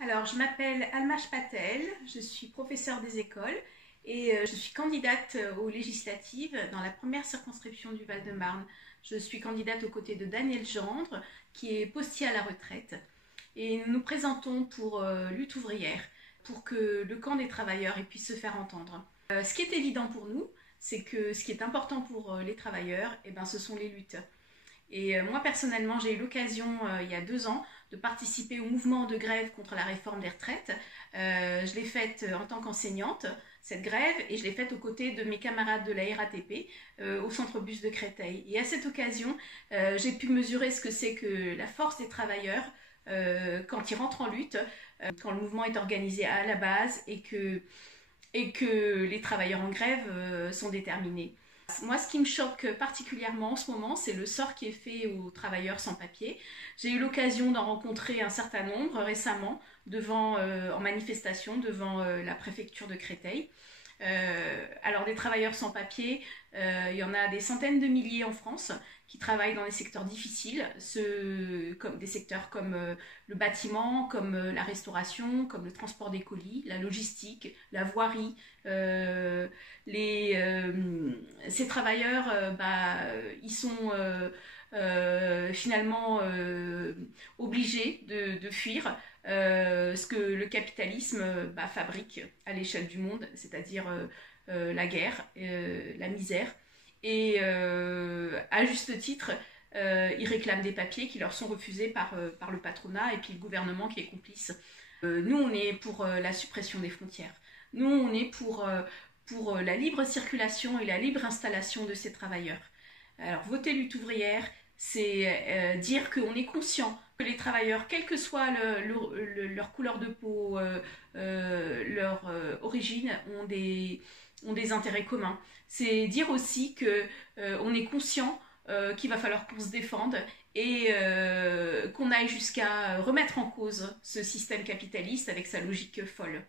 Alors, je m'appelle Almash Patel, je suis professeure des écoles et je suis candidate aux législatives dans la première circonscription du Val-de-Marne. Je suis candidate aux côtés de Daniel Gendre, qui est postier à la retraite. Et nous nous présentons pour Lutte ouvrière, pour que le camp des travailleurs puisse se faire entendre. Ce qui est évident pour nous, c'est que ce qui est important pour les travailleurs, ce sont les luttes. Et moi personnellement, j'ai eu l'occasion il y a 2 ans de participer au mouvement de grève contre la réforme des retraites. Je l'ai faite en tant qu'enseignante, cette grève, et je l'ai faite aux côtés de mes camarades de la RATP au centre bus de Créteil. Et à cette occasion, j'ai pu mesurer ce que c'est que la force des travailleurs quand ils rentrent en lutte, quand le mouvement est organisé à la base et que les travailleurs en grève sont déterminés. Moi, ce qui me choque particulièrement en ce moment, c'est le sort qui est fait aux travailleurs sans papier. J'ai eu l'occasion d'en rencontrer un certain nombre récemment en manifestation devant la préfecture de Créteil. Alors des travailleurs sans papier, il y en a des centaines de milliers en France qui travaillent dans des secteurs difficiles, comme des secteurs comme le bâtiment, comme la restauration, comme le transport des colis, la logistique, la voirie. Ces travailleurs, ils sont finalement obligés de fuir ce que le capitalisme fabrique à l'échelle du monde, c'est-à-dire la guerre, la misère. Et à juste titre, ils réclament des papiers qui leur sont refusés par le patronat et puis le gouvernement qui est complice. Nous, on est pour la suppression des frontières. Nous, on est pour la libre circulation et la libre installation de ces travailleurs. Alors, voter lutte ouvrière, c'est dire qu'on est conscient que les travailleurs, quelle que soit leur couleur de peau, leur origine, ont des intérêts communs. C'est dire aussi qu'on est conscient qu'il va falloir qu'on se défende et qu'on aille jusqu'à remettre en cause ce système capitaliste avec sa logique folle.